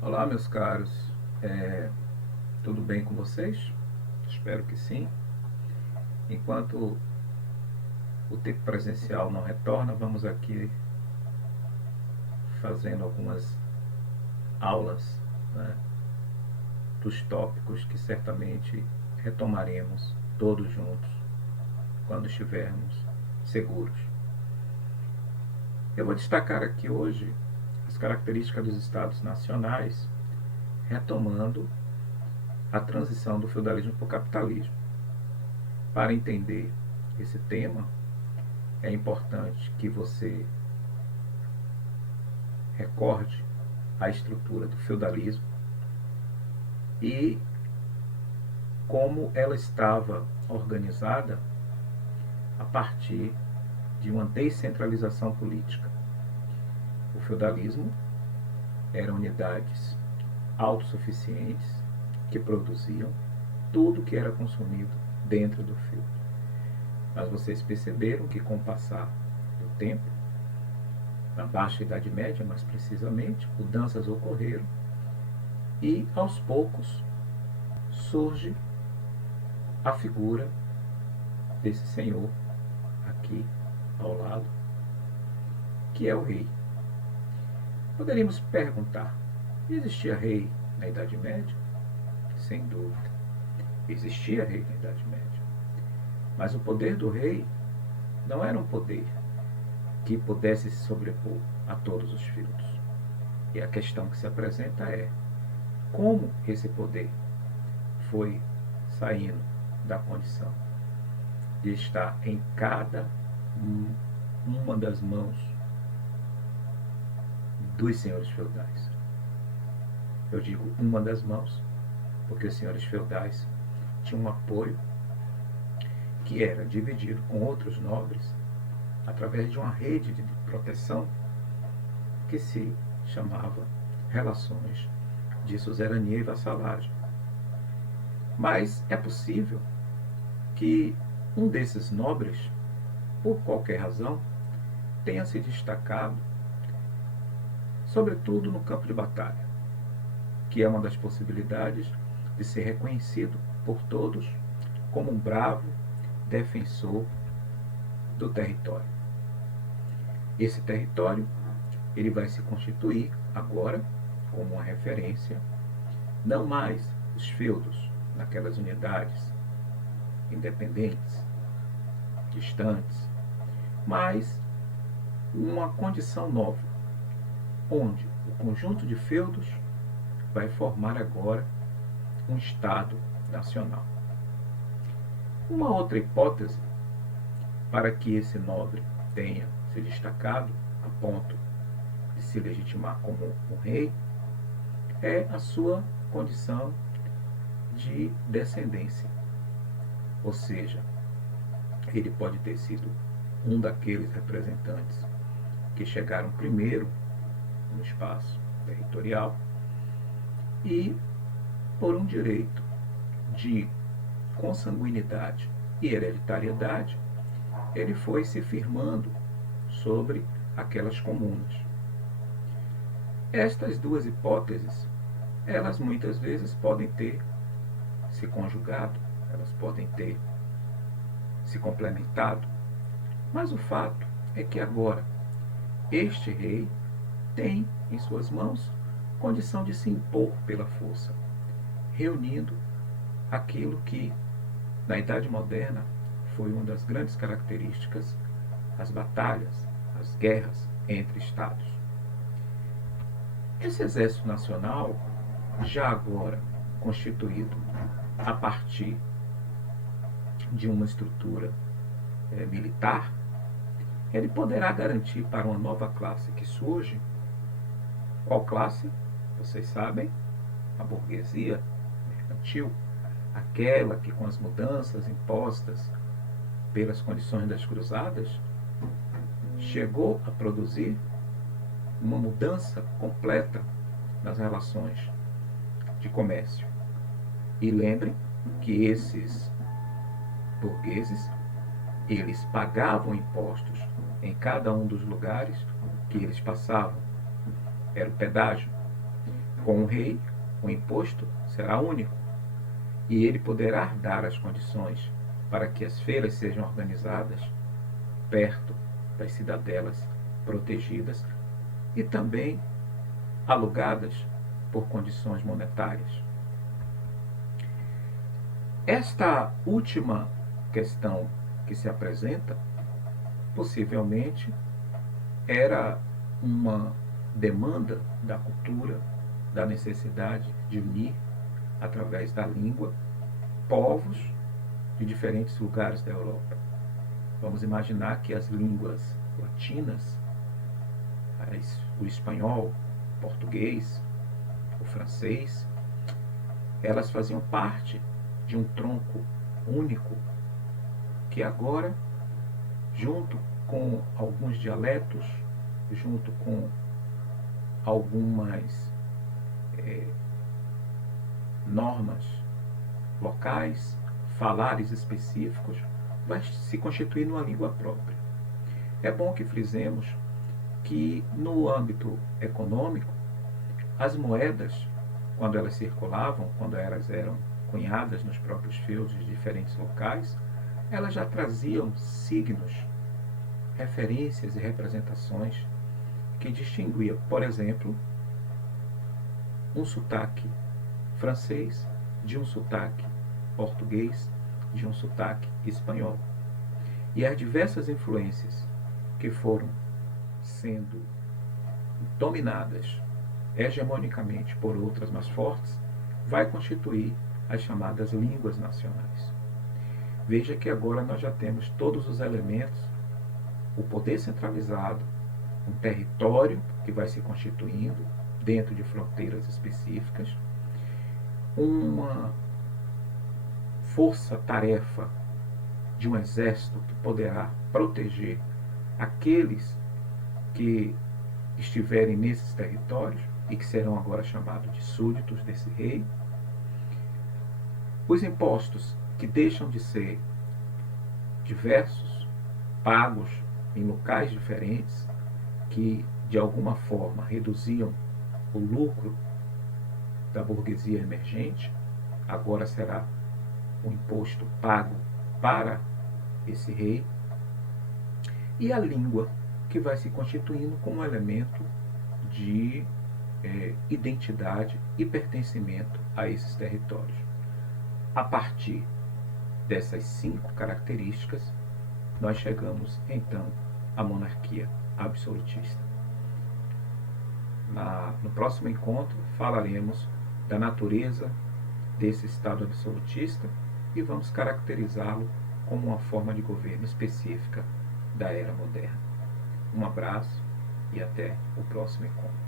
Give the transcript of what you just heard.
Olá, meus caros. Tudo bem com vocês? Espero que sim. Enquanto o tempo presencial não retorna, vamos aqui fazendo algumas aulas, né, dos tópicos que certamente retomaremos todos juntos quando estivermos seguros. Eu vou destacar aqui hoje as características dos estados nacionais, retomando a transição do feudalismo para o capitalismo. Para entender esse tema, é importante que você recorde a estrutura do feudalismo e como ela estava organizada a partir de uma descentralização política. O feudalismo eram unidades autossuficientes que produziam tudo que era consumido dentro do feudo. Mas vocês perceberam que com o passar do tempo, na Baixa Idade Média mais precisamente, mudanças ocorreram e aos poucos surge a figura desse senhor aqui ao lado, que é o rei. Poderíamos perguntar: existia rei na Idade Média? Sem dúvida, existia rei na Idade Média. Mas o poder do rei não era um poder que pudesse se sobrepor a todos os feudos. E a questão que se apresenta é: como esse poder foi saindo da condição de estar em cada uma das mãos dos senhores feudais. Eu digo uma das mãos, porque os senhores feudais tinham um apoio que era dividido com outros nobres através de uma rede de proteção que se chamava relações de suzerania e vassalagem. Mas é possível que um desses nobres, por qualquer razão, tenha se destacado, sobretudo no campo de batalha, que é uma das possibilidades de ser reconhecido por todos como um bravo defensor do território. Esse território ele vai se constituir agora como uma referência, não mais os feudos naquelas unidades independentes, distantes, mas uma condição nova, onde o conjunto de feudos vai formar agora um Estado nacional. Uma outra hipótese para que esse nobre tenha se destacado a ponto de se legitimar como um rei é a sua condição de descendência. Ou seja, ele pode ter sido um daqueles representantes que chegaram primeiro no espaço territorial e, por um direito de consanguinidade e hereditariedade, ele foi se firmando sobre aquelas comunas. Estas duas hipóteses, elas muitas vezes podem ter se conjugado, elas podem ter se complementado, mas o fato é que agora este rei tem em suas mãos condição de se impor pela força, reunindo aquilo que na Idade Moderna foi uma das grandes características: as batalhas, as guerras entre estados. Esse exército nacional, já agora constituído a partir de uma estrutura militar, ele poderá garantir para uma nova classe que surge. Qual classe? Vocês sabem, a burguesia mercantil, aquela que, com as mudanças impostas pelas condições das cruzadas, chegou a produzir uma mudança completa nas relações de comércio. E lembrem que esses burgueses, eles pagavam impostos em cada um dos lugares que eles passavam. Era o pedágio. Com o rei, o imposto será único e ele poderá dar as condições para que as feiras sejam organizadas perto das cidadelas protegidas e também alugadas por condições monetárias. Esta última questão que se apresenta, possivelmente, era uma demanda da cultura, da necessidade de unir, através da língua, povos de diferentes lugares da Europa. Vamos imaginar que as línguas latinas, o espanhol, o português, o francês, elas faziam parte de um tronco único que agora, junto com alguns dialetos, junto com algumas normas locais, falares específicos, vai se constituir numa língua própria. É bom que frisemos que no âmbito econômico, as moedas, quando elas circulavam, quando elas eram cunhadas nos próprios feudos de diferentes locais, elas já traziam signos, referências e representações que distinguiam, por exemplo, um sotaque francês de um sotaque português, de um sotaque espanhol. E as diversas influências que foram sendo dominadas hegemonicamente por outras mais fortes, vai constituir as chamadas línguas nacionais. Veja que agora nós já temos todos os elementos, o poder centralizado, um território que vai se constituindo dentro de fronteiras específicas, uma força-tarefa de um exército que poderá proteger aqueles que estiverem nesses territórios e que serão agora chamados de súditos desse rei. Os impostos que deixam de ser diversos, pagos em locais diferentes, que de alguma forma reduziam o lucro da burguesia emergente, agora será um imposto pago para esse rei. E a língua, que vai se constituindo como um elemento de identidade e pertencimento a esses territórios. A partir dessas 5 características, nós chegamos então à monarquia absolutista. No próximo encontro falaremos da natureza desse Estado absolutista e vamos caracterizá-lo como uma forma de governo específica da era moderna. Um abraço e até o próximo encontro.